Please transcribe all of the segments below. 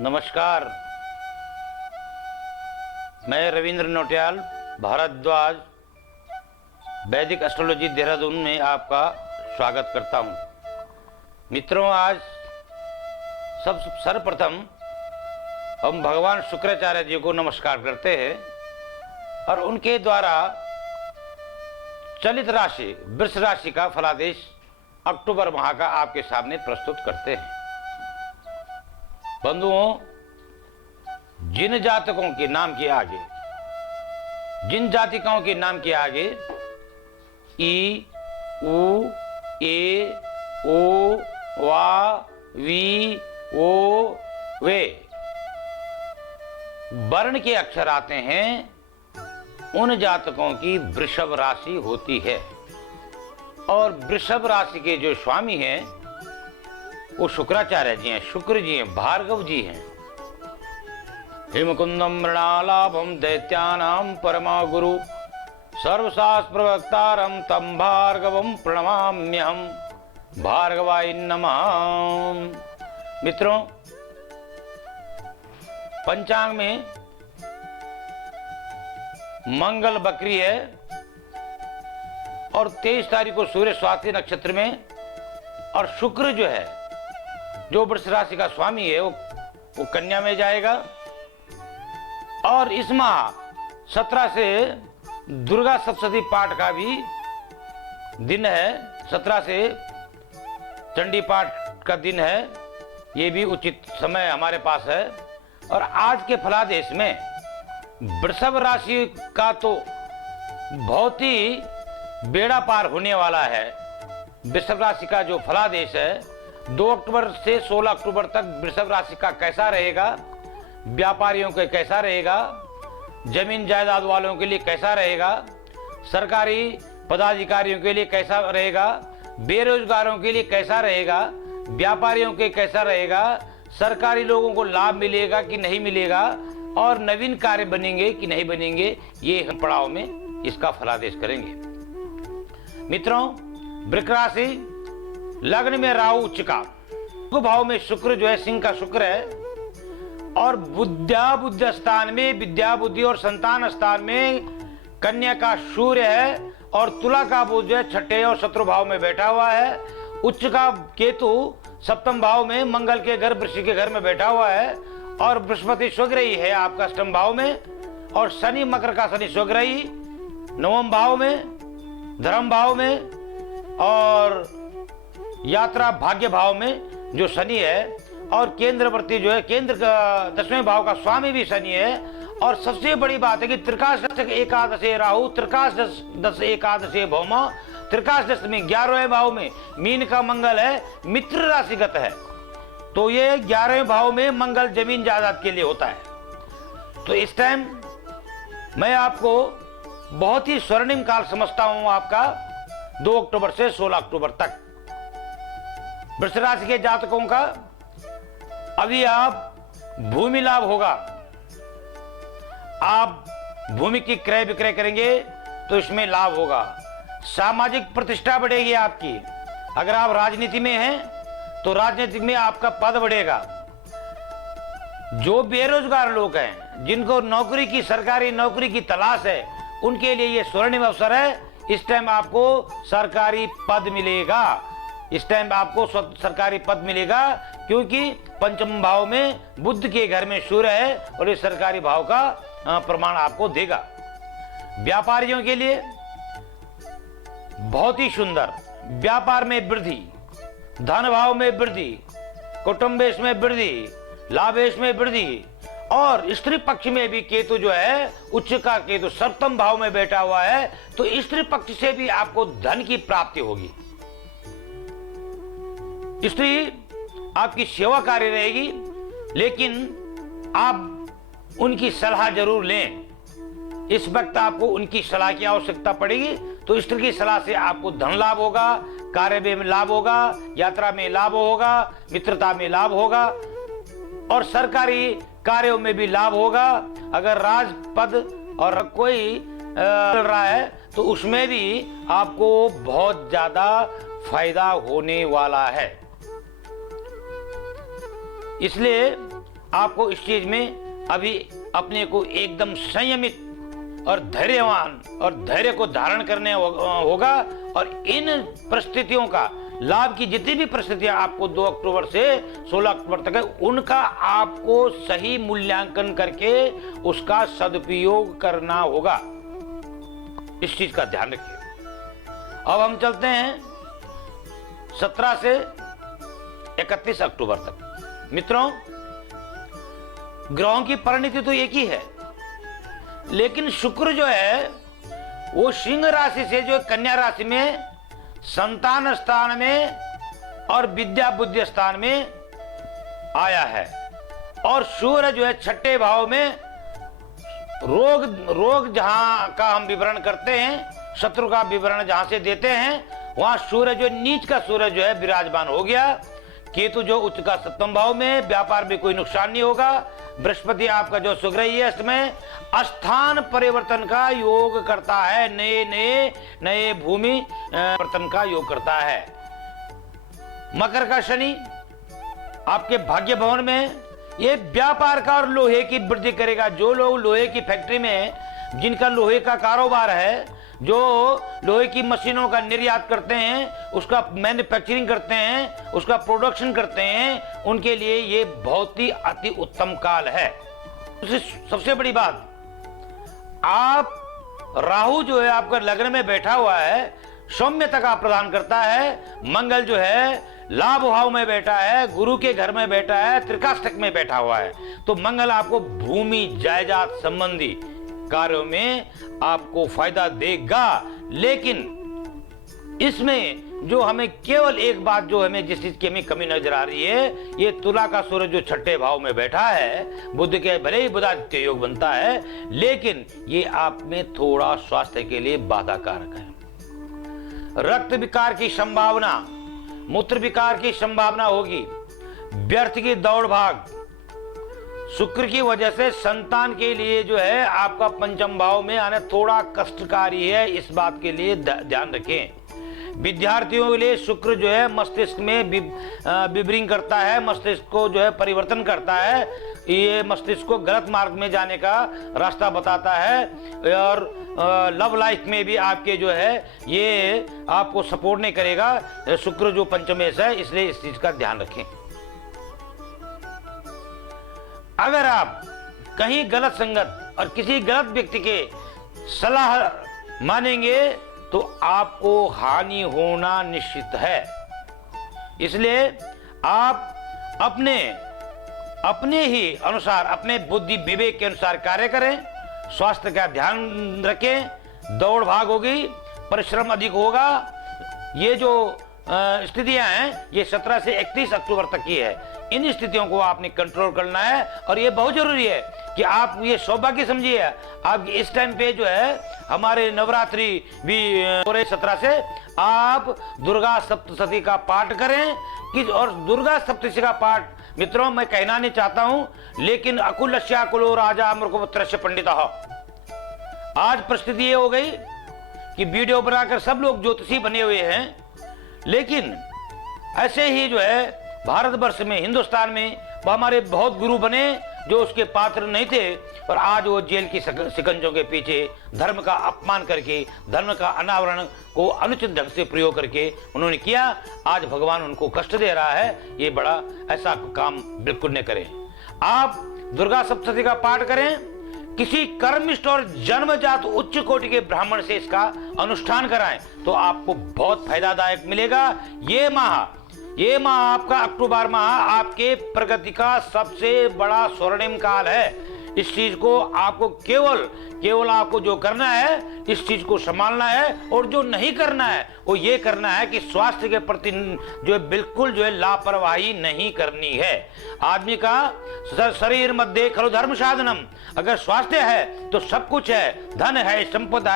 नमस्कार, मैं रविंद्र नौटियाल भारद्वाज वैदिक एस्ट्रोलॉजी देहरादून में आपका स्वागत करता हूं। मित्रों, आज सर्वप्रथम हम भगवान शुक्राचार्य जी को नमस्कार करते हैं और उनके द्वारा चलित राशि वृष राशि का फलादेश अक्टूबर माह का आपके सामने प्रस्तुत करते हैं। बंधुओं, जिन जातकों के नाम के आगे, जिन जातिकाओं के नाम के आगे ई, उ, ए, ओ, वा, वी, ओ, वे वर्ण के अक्षर आते हैं, उन जातकों की वृषभ राशि होती है। और वृषभ राशि के जो स्वामी हैं वो शुक्राचार्य जी हैं, शुक्र जी हैं, भार्गव जी हैं। हिमकुंदम मृणालाभम दैत्यानाम परमा गुरु सर्वशास्त्र प्रवक्तारम तम भार्गवम प्रणमाम्यहम भार्गवाय नमः। मित्रों, पंचांग में मंगल बकरी है और 23 तारीख को सूर्य स्वाति नक्षत्र में, और शुक्र जो है, जो वृष राशि का स्वामी है, वो कन्या में जाएगा। और इस माह 17 से दुर्गा सप्तशती पाठ का भी दिन है, 17 से चंडी पाठ का दिन है। ये भी उचित समय हमारे पास है। और आज के फलादेश में वृषभ राशि का तो बहुत ही बेड़ा पार होने वाला है। वृषभ राशि का जो फलादेश है 2 अक्टूबर से 16 अक्टूबर तक वृषभ राशि का कैसा रहेगा, व्यापारियों के कैसा रहेगा, जमीन जायदाद वालों के लिए कैसा रहेगा, सरकारी पदाधिकारियों के लिए कैसा रहेगा, बेरोजगारों के लिए कैसा रहेगा, व्यापारियों के कैसा रहेगा, सरकारी लोगों को लाभ मिलेगा कि नहीं मिलेगा, और नवीन कार्य बनेंगे कि नहीं बनेंगे, ये हम पड़ाव में इसका फलादेश करेंगे। मित्रों, वृष राशि, लग्न में राहु उच्च का, भाव में शुक्र जो है सिंह का शुक्र है, और बुद्ध स्थान में विद्या बुद्धि और संतान स्थान में कन्या का सूर्य है, और तुला का बुध जो है छठे और शत्रु भाव में बैठा हुआ है। उच्च का केतु सप्तम भाव में मंगल के घर वृश्चिक के घर में बैठा हुआ है, और बृहस्पति स्वग्रही है आपका अष्टम भाव में, और शनि मकर का शनि स्वग्रही नवम भाव में, धर्म भाव में, और यात्रा भाग्य भाव में जो शनि है, और केंद्रवर्ती जो है केंद्र का 10वें भाव का स्वामी भी शनि है। और सबसे बड़ी बात है कि त्रिकाश दशक एकादशे राहु, त्रिकाश दश एकादशे भौमा, त्रिकाश दश में 11वें भाव में मीन का मंगल है, मित्र राशिगत है। तो ये 11वें भाव में मंगल जमीन जायदाद के लिए होता है। तो इस टाइम मैं आपको बहुत ही स्वर्णिम काल समझता हूं आपका 2 अक्टूबर से 16 अक्टूबर तक। वृष राशि के जातकों का अभी आप भूमि लाभ होगा, आप भूमि की क्रय विक्रय करेंगे तो इसमें लाभ होगा। सामाजिक प्रतिष्ठा बढ़ेगी आपकी। अगर आप राजनीति में हैं तो राजनीति में आपका पद बढ़ेगा। जो बेरोजगार लोग हैं, जिनको नौकरी की, सरकारी नौकरी की तलाश है, उनके लिए यह स्वर्णिम अवसर है। इस टाइम आपको सरकारी पद मिलेगा, इस टाइम आपको सरकारी पद मिलेगा, क्योंकि पंचम भाव में बुध के घर में सूर्य है और ये सरकारी भाव का प्रमाण आपको देगा। व्यापारियों के लिए बहुत ही सुंदर, व्यापार में वृद्धि, धन भाव में वृद्धि, कुटुंबेश में वृद्धि, लाभेश में वृद्धि, और स्त्री पक्ष में भी केतु जो है, उच्च का केतु सप्तम भाव में बैठा हुआ है, तो स्त्री पक्ष से भी आपको धन की प्राप्ति होगी। स्त्री आपकी सेवा कार्य रहेगी, लेकिन आप उनकी सलाह जरूर लें। इस वक्त आपको उनकी सलाह की आवश्यकता पड़ेगी, तो स्त्री की सलाह से आपको धन लाभ होगा, कार्य में लाभ होगा, यात्रा में लाभ होगा, मित्रता में लाभ होगा, और सरकारी कार्यों में भी लाभ होगा। अगर राजपद और कोई चल रहा है तो उसमें भी आपको बहुत ज्यादा फायदा होने वाला है। इसलिए आपको इस चीज में अभी अपने को एकदम संयमित और धैर्यवान और धैर्य को धारण करने होगा। और इन परिस्थितियों का लाभ की जितनी भी परिस्थितियां आपको 2 अक्टूबर से 16 अक्टूबर तक है, उनका आपको सही मूल्यांकन करके उसका सदुपयोग करना होगा। इस चीज का ध्यान रखिए। अब हम चलते हैं 17 से 31 अक्टूबर तक। मित्रों, ग्रहों की परिणति तो एक ही है, लेकिन शुक्र जो है वो सिंह राशि से जो कन्या राशि में संतान स्थान में और विद्या बुद्धि स्थान में आया है, और सूर्य जो है 6ठे भाव में रोग जहां का हम विवरण करते हैं, शत्रु का विवरण जहां से देते हैं, वहां सूर्य जो नीच का सूर्य जो है विराजमान हो गया। केतु जो उच्च का 7वें भाव में, व्यापार में कोई नुकसान नहीं होगा। बृहस्पति आपका जो सुग्रही है इसमें स्थान परिवर्तन का योग करता है, नए भूमि परिवर्तन का योग करता है। मकर का शनि आपके भाग्य भवन में, ये व्यापार का और लोहे की वृद्धि करेगा। जो लोग लोहे की फैक्ट्री में, जिनका लोहे का कारोबार है, जो लोहे की मशीनों का निर्यात करते हैं, उसका मैन्युफैक्चरिंग करते हैं, उसका प्रोडक्शन करते हैं, उनके लिए ये बहुत ही अति उत्तम काल है। सबसे बड़ी बात, आप राहु जो है आपका लग्न में बैठा हुआ है, सौम्यता का प्रदान करता है। मंगल जो है लाभ भाव में बैठा है, गुरु के घर में बैठा है, त्रिकाष्टक में बैठा हुआ है। तो मंगल आपको भूमि जायदाद संबंधी कार्यों में आपको फायदा देगा। लेकिन इसमें जो हमें केवल एक बात जो हमें जिस चीज की हमें कमी नजर आ रही है, ये तुला का सूर्य जो 6ठे भाव में बैठा है, बुध के भले ही बुधादित्य योग बनता है, लेकिन ये आप में थोड़ा स्वास्थ्य के लिए बाधा कारक है। रक्त विकार की संभावना, मूत्र विकार की संभावना होगी। व्यर्थ की दौड़ भाग, शुक्र की वजह से संतान के लिए जो है आपका 5म भाव में आना थोड़ा कष्टकारी है, इस बात के लिए ध्यान रखें। विद्यार्थियों के लिए शुक्र जो है मस्तिष्क में विब्रिंग करता है, मस्तिष्क को जो है परिवर्तन करता है, ये मस्तिष्क को गलत मार्ग में जाने का रास्ता बताता है। और लव लाइफ में भी आपके जो है ये आपको सपोर्ट नहीं करेगा, शुक्र जो पंचमेश है, इसलिए इस चीज का ध्यान रखें। अगर आप कहीं गलत संगत और किसी गलत व्यक्ति के सलाह मानेंगे तो आपको हानि होना निश्चित है। इसलिए आप अपने ही अनुसार, अपने बुद्धि विवेक के अनुसार कार्य करें। स्वास्थ्य का ध्यान रखें। दौड़ भाग होगी, परिश्रम अधिक होगा। ये जो स्थितियां हैं ये 17 से 31 अक्टूबर तक की है। इन स्थितियों को आपने कंट्रोल करना है, और ये बहुत जरूरी है कि आप ये सौभाग्य समझिए। आप इस टाइम पे जो है हमारे नवरात्रि भी हो रहे 17 से, आप दुर्गा सप्तशती का पाठ करें। और दुर्गा सप्तशती का पाठ मित्रों मैं कहना नहीं चाहता हूं, लेकिन अकुलस्य कुलो राजा मृगपुत्रस्य पंडित। आज परिस्थिति ये हो गई कि वीडियो बनाकर सब लोग ज्योतिषी बने हुए हैं, लेकिन ऐसे ही जो है भारतवर्ष में, हिंदुस्तान में हमारे बहुत गुरु बने जो उसके पात्र नहीं थे, और आज वो जेल की शिकंजों के पीछे धर्म का अपमान करके, धर्म का अनावरण को अनुचित ढंग से प्रयोग करके उन्होंने किया। आज भगवान उनको कष्ट दे रहा है। ये बड़ा ऐसा काम बिल्कुल न करें। आप दुर्गा सप्तशती का पाठ करें। किसी कर्मनिष्ठ और जन्मजात उच्च कोटि के ब्राह्मण से इसका अनुष्ठान कराएं तो आपको बहुत फायदादायक मिलेगा। ये माह आपका अक्टूबर माह आपके प्रगति का सबसे बड़ा स्वर्णिम काल है। इस चीज को आपको केवल आपको जो करना है, इस चीज को संभालना है, और जो नहीं करना है वो ये करना है कि स्वास्थ्य के प्रति जो है बिल्कुल जो है लापरवाही नहीं करनी है। आदमी का शरीर मध्य खलु धर्म साधनम, अगर स्वास्थ्य है तो सब कुछ है। धन है, संपदा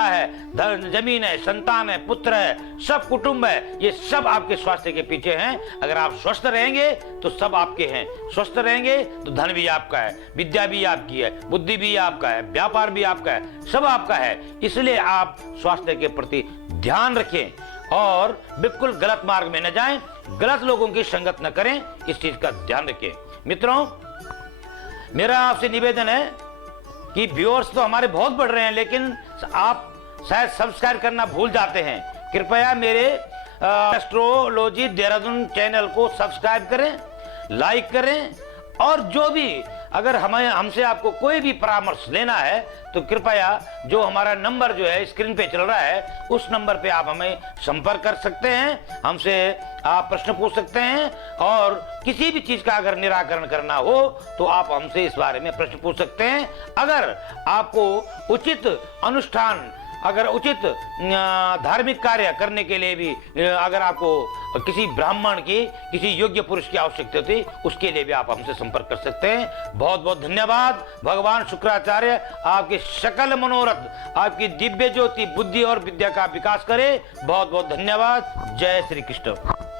है, जमीन है, संतान है, पुत्र है, सब कुटुंब है, ये सब आपके स्वास्थ्य के पीछे हैं। अगर आप स्वस्थ रहेंगे तो सब आपके हैं। स्वस्थ रहेंगे तो धन भी आपका है, विद्या भी आपकी है, बुद्धि भी आपका है, व्यापार भी आपका है, सब आपका है। इसलिए आप स्वास्थ्य के प्रति ध्यान रखें और बिल्कुल गलत मार्ग में न जाएं, गलत लोगों की संगत न करें। इस चीज का ध्यान रखें। मित्रों, मेरा आपसे निवेदन है कि व्यूअर्स तो हमारे बहुत बढ़ रहे हैं, लेकिन आप शायद सब्सक्राइब करना भूल जाते हैं। कृपया मेरे एस्ट्रोलॉजी देहरादून चैनल को सब्सक्राइब करें, लाइक करें, और जो भी अगर हमसे आपको कोई भी परामर्श लेना है तो कृपया जो हमारा नंबर जो है स्क्रीन पे चल रहा है उस नंबर पे आप हमें संपर्क कर सकते हैं, हमसे आप प्रश्न पूछ सकते हैं, और किसी भी चीज का अगर निराकरण करना हो तो आप हमसे इस बारे में प्रश्न पूछ सकते हैं। अगर आपको उचित अनुष्ठान, अगर उचित धार्मिक कार्य करने के लिए भी अगर आपको किसी ब्राह्मण की, किसी योग्य पुरुष की आवश्यकता होती, उसके लिए भी आप हमसे संपर्क कर सकते हैं। बहुत बहुत धन्यवाद। भगवान शुक्राचार्य आपके सकल मनोरथ, आपकी दिव्य ज्योति, बुद्धि और विद्या का विकास करे। बहुत बहुत धन्यवाद। जय श्री कृष्ण।